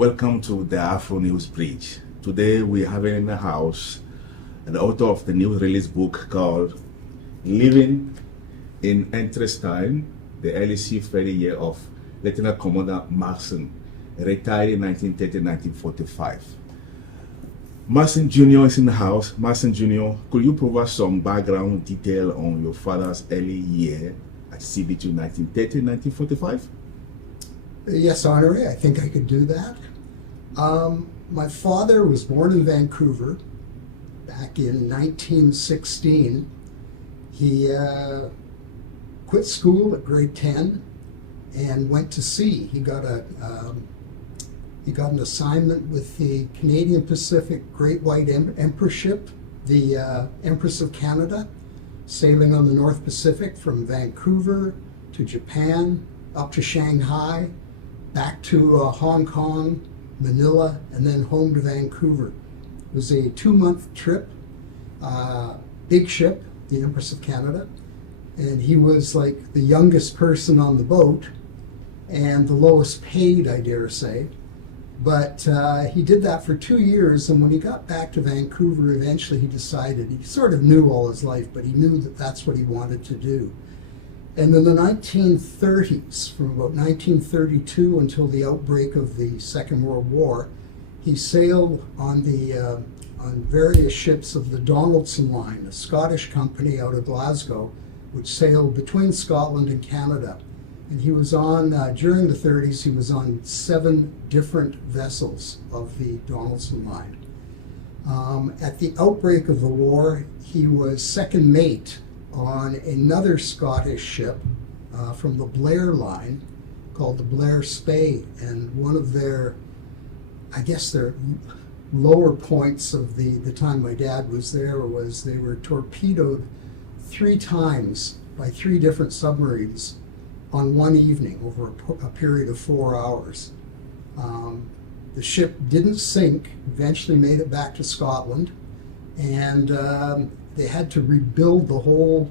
Welcome to the Afro News Bridge. Today we have in the house the author of the new release book called Living in Interest Time, the early seafaring year of Lieutenant Commander Marston, retired in 1930-1945. Marston Jr. is in the house. Marston Jr., could you provide some background detail on your father's early year at sea between 1930 and 1945? Yes, Honoré, I think I could do that. My father was born in Vancouver back in 1916. He quit school at grade 10 and went to sea. He got an assignment with the Canadian Pacific Great White Empress ship, the Empress of Canada, sailing on the North Pacific from Vancouver to Japan, up to Shanghai, back to Hong Kong, Manila, and then home to Vancouver. It was a 2-month trip, big ship, the Empress of Canada, and he was like the youngest person on the boat and the lowest paid, I dare say. But he did that for 2 years, and when he got back to Vancouver, eventually he decided, he sort of knew all his life, but he knew that that's what he wanted to do. And in the 1930s, from about 1932 until the outbreak of the Second World War, he sailed on various ships of the Donaldson Line, a Scottish company out of Glasgow, which sailed between Scotland and Canada. And he was on, during the 30s, he was on 7 different vessels of the Donaldson Line. At the outbreak of the war, he was second mate on another Scottish ship from the Blair Line called the Blair Spey, and one of their, I guess their lower points of the time my dad was there was they were torpedoed 3 times by 3 different submarines on one evening over a period of 4 hours. The ship didn't sink, eventually made it back to Scotland, and they had to rebuild the whole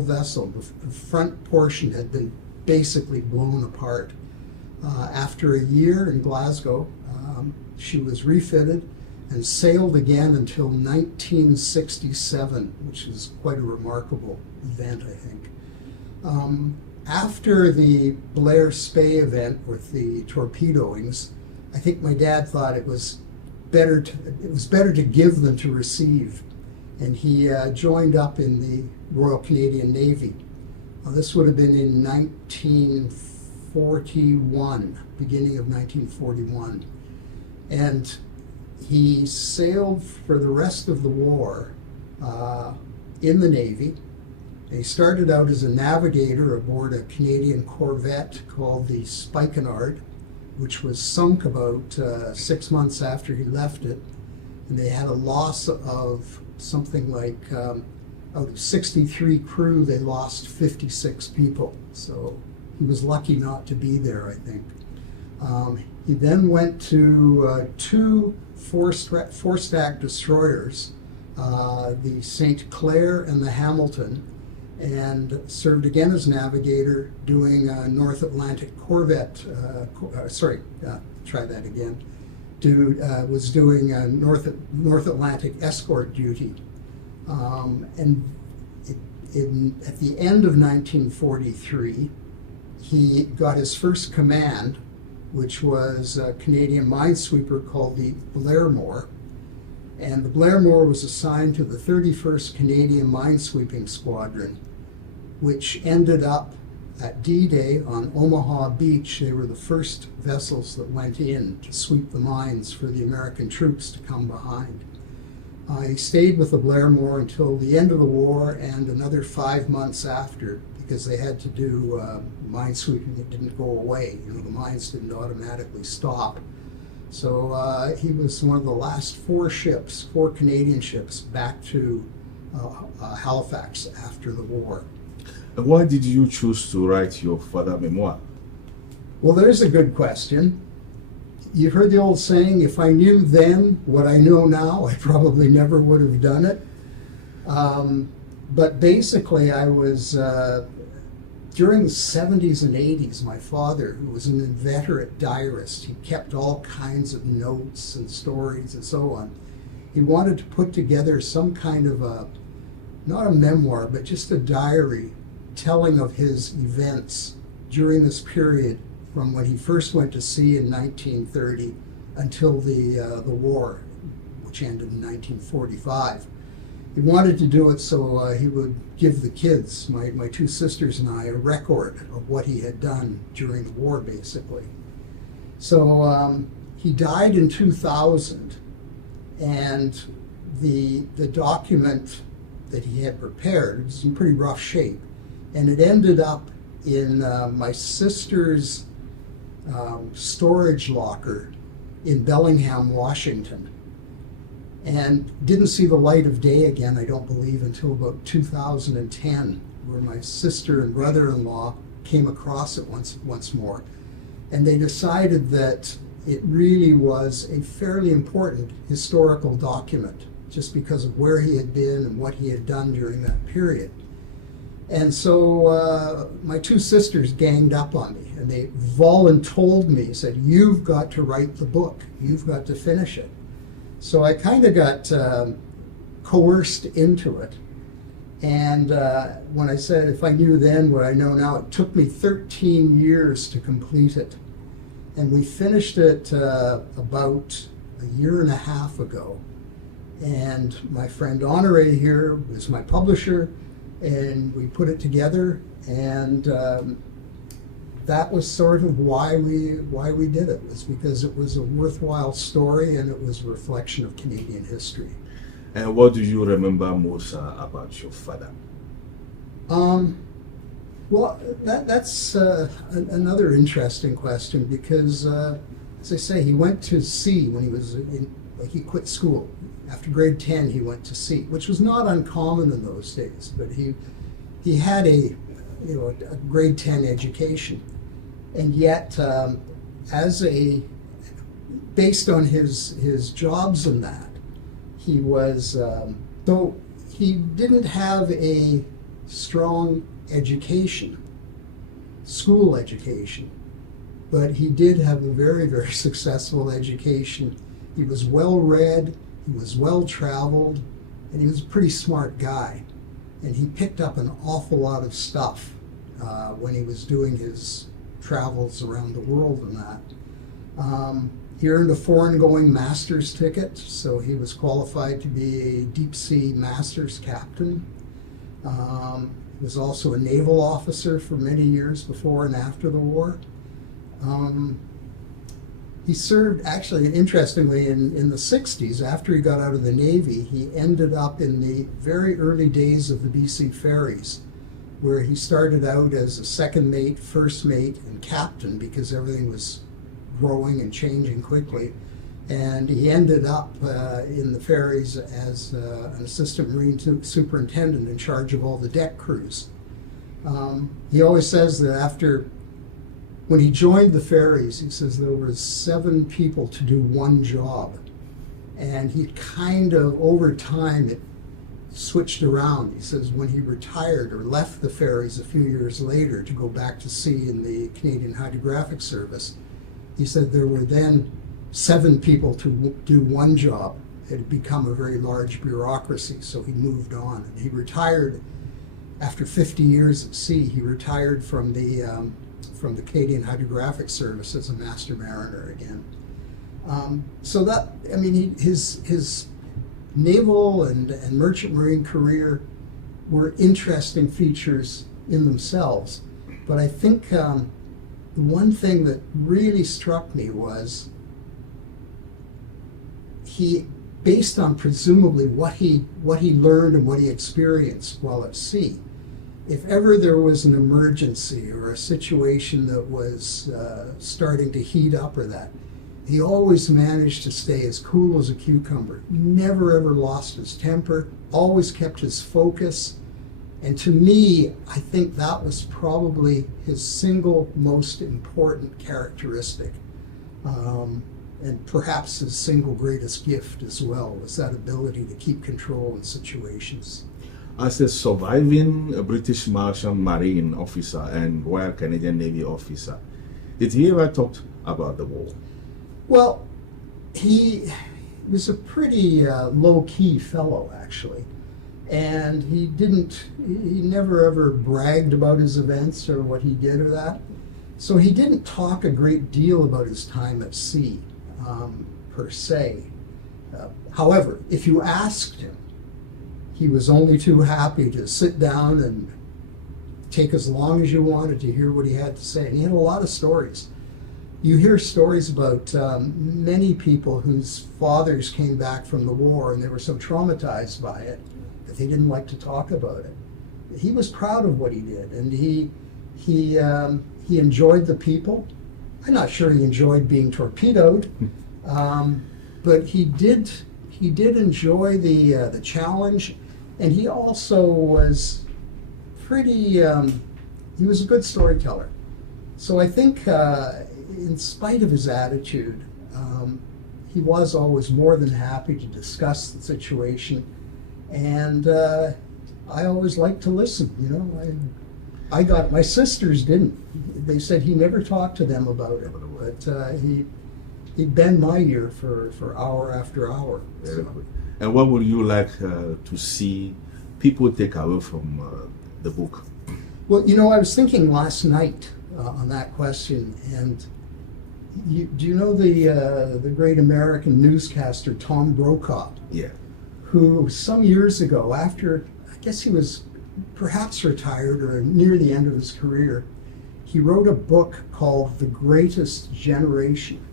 vessel. The front portion had been basically blown apart. After a year in Glasgow, she was refitted and sailed again until 1967, which is quite a remarkable event, I think. After the Blair Spey event with the torpedoings, I think my dad thought it was better to give than to receive, and he joined up in the Royal Canadian Navy. This would have been in 1941, beginning of 1941, and he sailed for the rest of the war in the Navy. He started out as a navigator aboard a Canadian corvette called the Spikenard, which was sunk about 6 months after he left it. And they had a loss of something like, out of 63 crew, they lost 56 people. So he was lucky not to be there, I think. He then went to 2 four-stack destroyers, the St. Clair and the Hamilton, and served again as navigator doing North Atlantic corvette, was doing North Atlantic escort duty. And at the end of 1943, he got his first command, which was a Canadian minesweeper called the Blairmore. And the Blairmore was assigned to the 31st Canadian Minesweeping Squadron, which ended up at D-Day on Omaha Beach. They were the first vessels that went in to sweep the mines for the American troops to come behind. He stayed with the Blairmore until the end of the war and another 5 months after, because they had to do minesweeping that didn't go away. You know, the mines didn't automatically stop. So he was one of the last 4 Canadian ships back to Halifax after the war. Why did you choose to write your father memoir? Well, there's a good question. You've heard the old saying, if I knew then what I know now, I probably never would have done it. But basically, I was during the 70s and 80s, my father, who was an inveterate diarist, he kept all kinds of notes and stories and so on. He wanted to put together some kind of a, not a memoir, but just a diary telling of his events during this period from when he first went to sea in 1930 until the war, which ended in 1945. He wanted to do it so he would give the kids, my two sisters and I, a record of what he had done during the war, basically. So he died in 2000, and the document that he had prepared was in pretty rough shape, and it ended up in my sister's storage locker in Bellingham, Washington, and didn't see the light of day again, I don't believe, until about 2010, where my sister and brother-in-law came across it once more. And they decided that it really was a fairly important historical document, just because of where he had been and what he had done during that period. And so my two sisters ganged up on me, and they voluntold me, said, "You've got to write the book, you've got to finish it." So I kind of got coerced into it. And when I said, if I knew then what I know now, it took me 13 years to complete it. And we finished it about a year and a half ago. And my friend Honore here was my publisher, and we put it together, and that was sort of why we did it, was because it was a worthwhile story and it was a reflection of Canadian history. And what do you remember most about your father? Well, that's another interesting question, because as I say, he went to sea when he was he quit school. After grade 10, he went to sea, which was not uncommon in those days, but he had a grade 10 education. And yet, based on his jobs and that, he was, though he didn't have a strong education, school education, but he did have a very, very successful education. He was well-read, he was well-traveled, and he was a pretty smart guy. And he picked up an awful lot of stuff when he was doing his travels around the world and that. He earned a foreign-going master's ticket, so he was qualified to be a deep-sea master's captain. He was also a naval officer for many years before and after the war. He served, actually, interestingly, in the 60s, after he got out of the Navy, he ended up in the very early days of the BC ferries, where he started out as a second mate, first mate, and captain, because everything was growing and changing quickly. And he ended up in the ferries as an assistant marine superintendent in charge of all the deck crews. He always says that when he joined the ferries, he says there were 7 people to do one job. And he kind of, over time, it switched around. He says when he retired or left the ferries a few years later to go back to sea in the Canadian Hydrographic Service, he said there were then 7 people to do one job. It had become a very large bureaucracy, so he moved on. And he retired after 50 years at sea. He retired from the Canadian Hydrographic Service as a master mariner again. So that, I mean, his naval and merchant marine career were interesting features in themselves. But I think the one thing that really struck me was he, based on presumably what he learned and what he experienced while at sea, if ever there was an emergency or a situation that was starting to heat up or that, he always managed to stay as cool as a cucumber. Never ever lost his temper, always kept his focus. And to me, I think that was probably his single most important characteristic. And perhaps his single greatest gift as well, was that ability to keep control in situations. As a surviving British Martian Marine officer and Royal Canadian Navy officer, did he ever talk about the war? Well, he was a pretty low-key fellow, actually. And he never ever bragged about his events or what he did or that. So he didn't talk a great deal about his time at sea, per se. However, if you asked him, he was only too happy to sit down and take as long as you wanted to hear what he had to say. And he had a lot of stories. You hear stories about many people whose fathers came back from the war and they were so traumatized by it that they didn't like to talk about it. He was proud of what he did, and he enjoyed the people. I'm not sure he enjoyed being torpedoed, but he did enjoy the challenge, and he also was pretty. He was a good storyteller. So I think, in spite of his attitude, he was always more than happy to discuss the situation, and I always liked to listen. You know, my sisters didn't. They said he never talked to them about it, but he'd bend my ear for hour after hour. Very good. And what would you like to see people take away from the book? Well, you know, I was thinking last night on that question, and do you know the great American newscaster Tom Brokaw? Yeah. Who some years ago, after I guess he was perhaps retired or near the end of his career, he wrote a book called The Greatest Generation.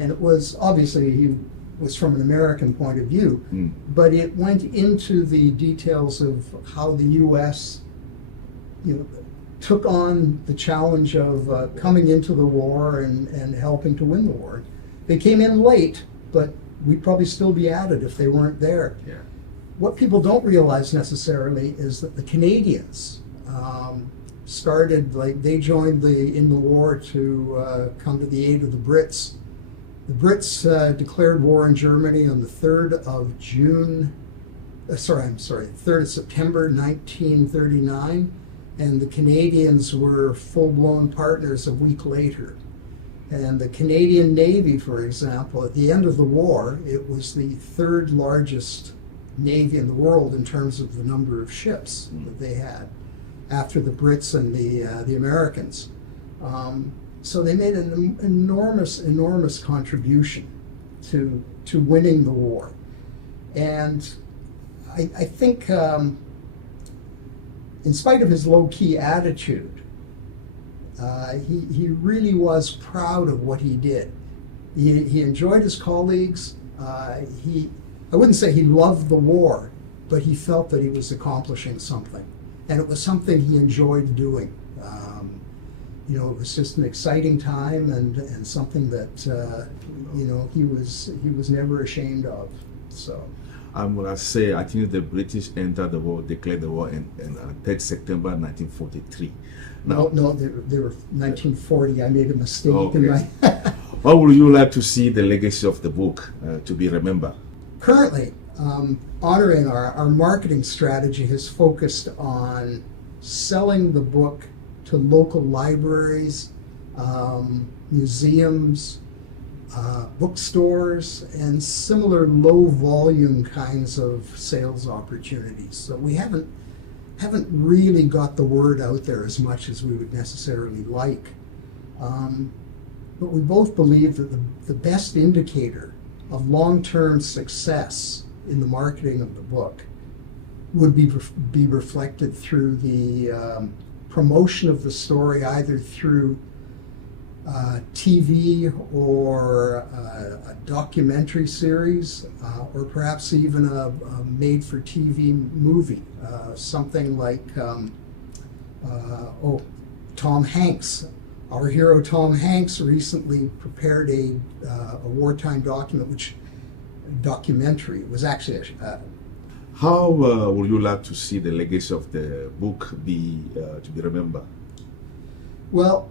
And it was, obviously, he was from an American point of view, but it went into the details of how the U.S., took on the challenge of coming into the war and helping to win the war. They came in late, but we'd probably still be at it if they weren't there. Yeah. What people don't realize necessarily is that the Canadians they joined in the war to come to the aid of the Brits. The Brits declared war in Germany on the 3rd of September 1939, and the Canadians were full-blown partners a week later. And the Canadian Navy, for example, at the end of the war, it was the third largest Navy in the world in terms of the number of ships that they had, after the Brits and the Americans. So they made an enormous contribution to winning the war. And I think, in spite of his low-key attitude, he really was proud of what he did. He enjoyed his colleagues. I wouldn't say he loved the war, but he felt that he was accomplishing something, and it was something he enjoyed doing. It was just an exciting time and something that he was never ashamed of. So. I'm gonna say, I think the British entered the war, declared the war in 3rd September 1943. No, they were 1940. I made a mistake. Okay. In my What would you like to see the legacy of the book to be remembered? Currently, honoring our marketing strategy has focused on selling the book to local libraries, museums, bookstores, and similar low-volume kinds of sales opportunities. So we haven't really got the word out there as much as we would necessarily like. But we both believe that the best indicator of long-term success in the marketing of the book would be reflected through the promotion of the story, either through TV or a documentary series, or perhaps even a made-for-TV movie, something like Tom Hanks. Our hero Tom Hanks recently prepared a wartime documentary. It was actually How would you like to see the legacy of the book to be remembered? Well,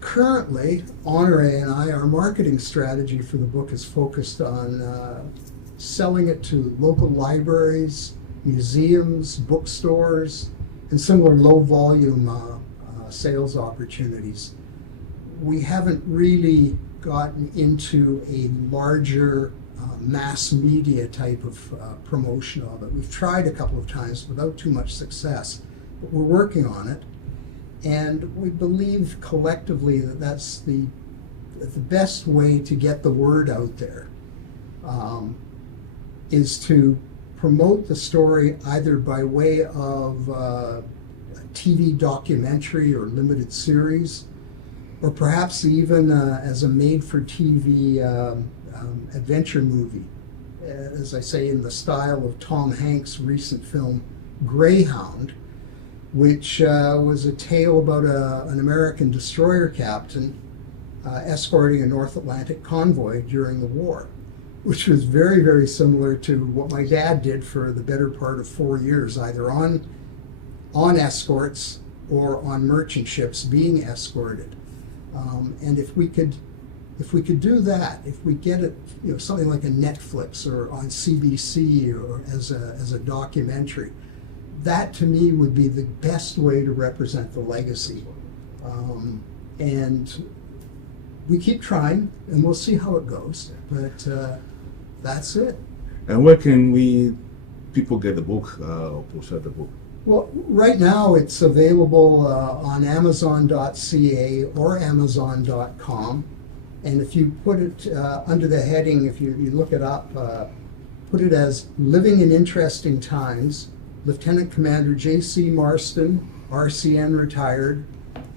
currently, Honore and I, our marketing strategy for the book is focused on selling it to local libraries, museums, bookstores, and similar low-volume sales opportunities. We haven't really gotten into a larger mass media type of promotion of it. We've tried a couple of times without too much success, but we're working on it. And we believe collectively that that's the best way to get the word out there, is to promote the story either by way of a TV documentary or limited series, or perhaps even as a made-for-TV adventure movie, as I say, in the style of Tom Hanks' recent film Greyhound, which was a tale about an American destroyer captain escorting a North Atlantic convoy during the war, which was very, very similar to what my dad did for the better part of 4 years, either on escorts or on merchant ships being escorted. And if we could do that, if we get it, something like a Netflix or on CBC or as a documentary, that to me would be the best way to represent the legacy. And we keep trying, and we'll see how it goes. But that's it. And where can people get the book or post-out the book? Well, right now it's available on Amazon.ca or Amazon.com. And if you put it under the heading, if you look it up, put it as Living in Interesting Times, Lieutenant Commander J.C. Marston, RCN retired,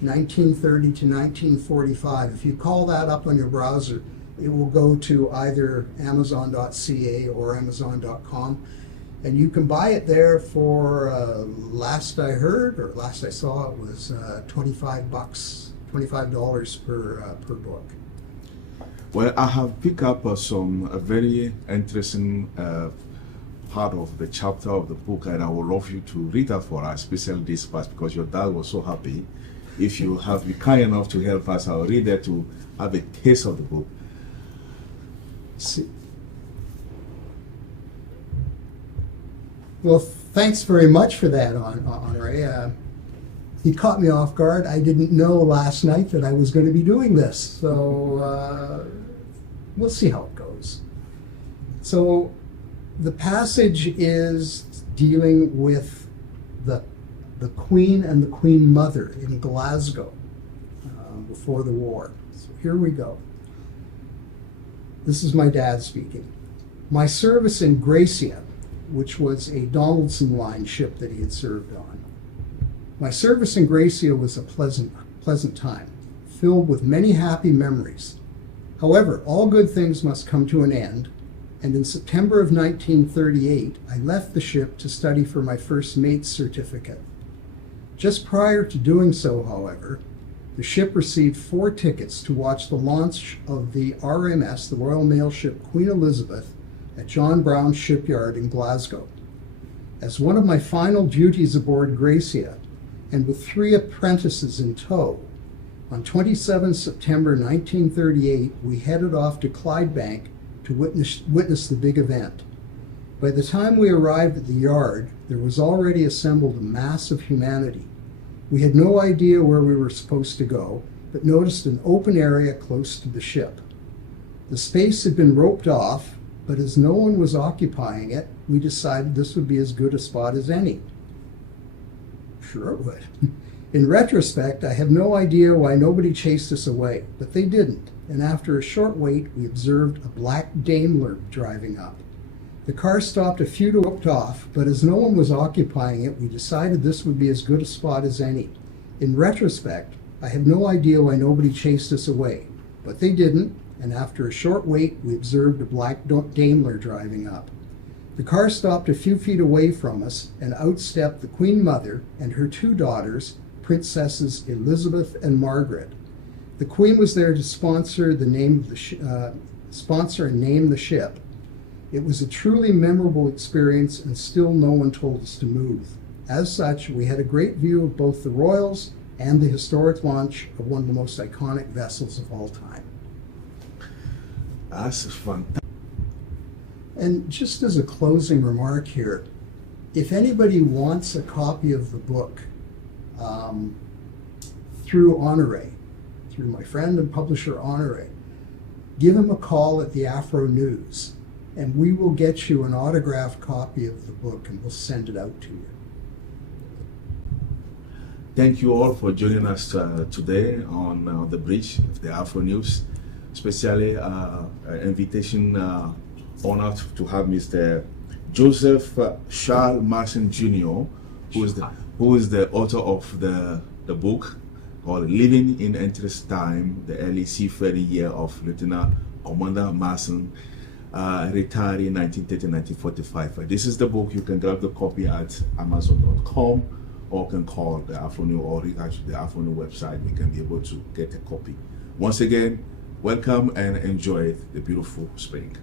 1930 to 1945. If you call that up on your browser, it will go to either Amazon.ca or Amazon.com. And you can buy it there for, last I heard, or last I saw, it was $25 per book. Well, I have picked up some very interesting part of the chapter of the book, and I would love you to read that for us, especially this part, because your dad was so happy. If you have been kind enough to help us, I'll read that to have a taste of the book. See. Well, thanks very much for that, Andre. He caught me off guard. I didn't know last night that I was going to be doing this, so we'll see how it goes. So the passage is dealing with the Queen and the Queen Mother in Glasgow before the war. So here we go. This is my dad speaking. My service in Gracia, which was a Donaldson Line ship that he had served on. My service in Gracia was a pleasant time, filled with many happy memories. However, all good things must come to an end, and in September of 1938, I left the ship to study for my first mate's certificate. Just prior to doing so, however, the ship received 4 tickets to watch the launch of the RMS, the Royal Mail ship Queen Elizabeth, at John Brown's shipyard in Glasgow. As one of my final duties aboard Gracia, and with 3 apprentices in tow, on 27 September 1938, we headed off to Clydebank to witness the big event. By the time we arrived at the yard, there was already assembled a mass of humanity. We had no idea where we were supposed to go, but noticed an open area close to the ship. The space had been roped off, but as no one was occupying it, we decided this would be as good a spot as any. Sure it would. In retrospect, I have no idea why nobody chased us away, but they didn't, and after a short wait, we observed a black Daimler driving up. The car stopped a few to roped off, but as no one was occupying it, we decided this would be as good a spot as any. In retrospect, I have no idea why nobody chased us away, but they didn't, and after a short wait, we observed a black Daimler driving up. The car stopped a few feet away from us, and out stepped the Queen Mother and her 2 daughters, Princesses Elizabeth and Margaret. The Queen was there to sponsor and name the ship. It was a truly memorable experience, and still no one told us to move. As such, we had a great view of both the Royals and the historic launch of one of the most iconic vessels of all time. That's fun. And just as a closing remark here, if anybody wants a copy of the book through Honore, through my friend and publisher Honore, give him a call at the Afro News, and we will get you an autographed copy of the book, and we'll send it out to you. Thank you all for joining us today on the bridge of the Afro News. Especially invitation honored to have Mr. Joseph Charles Marston Jr., who is the author of the book called Living in Interest Time, the early seafaring year of Lieutenant Commander Marston, retired in 1930-1945. This is the book. You can grab the copy at Amazon.com, or can call the Afro News or reach out to the Afro News website. We can be able to get a copy. Once again, welcome and enjoy the beautiful spring.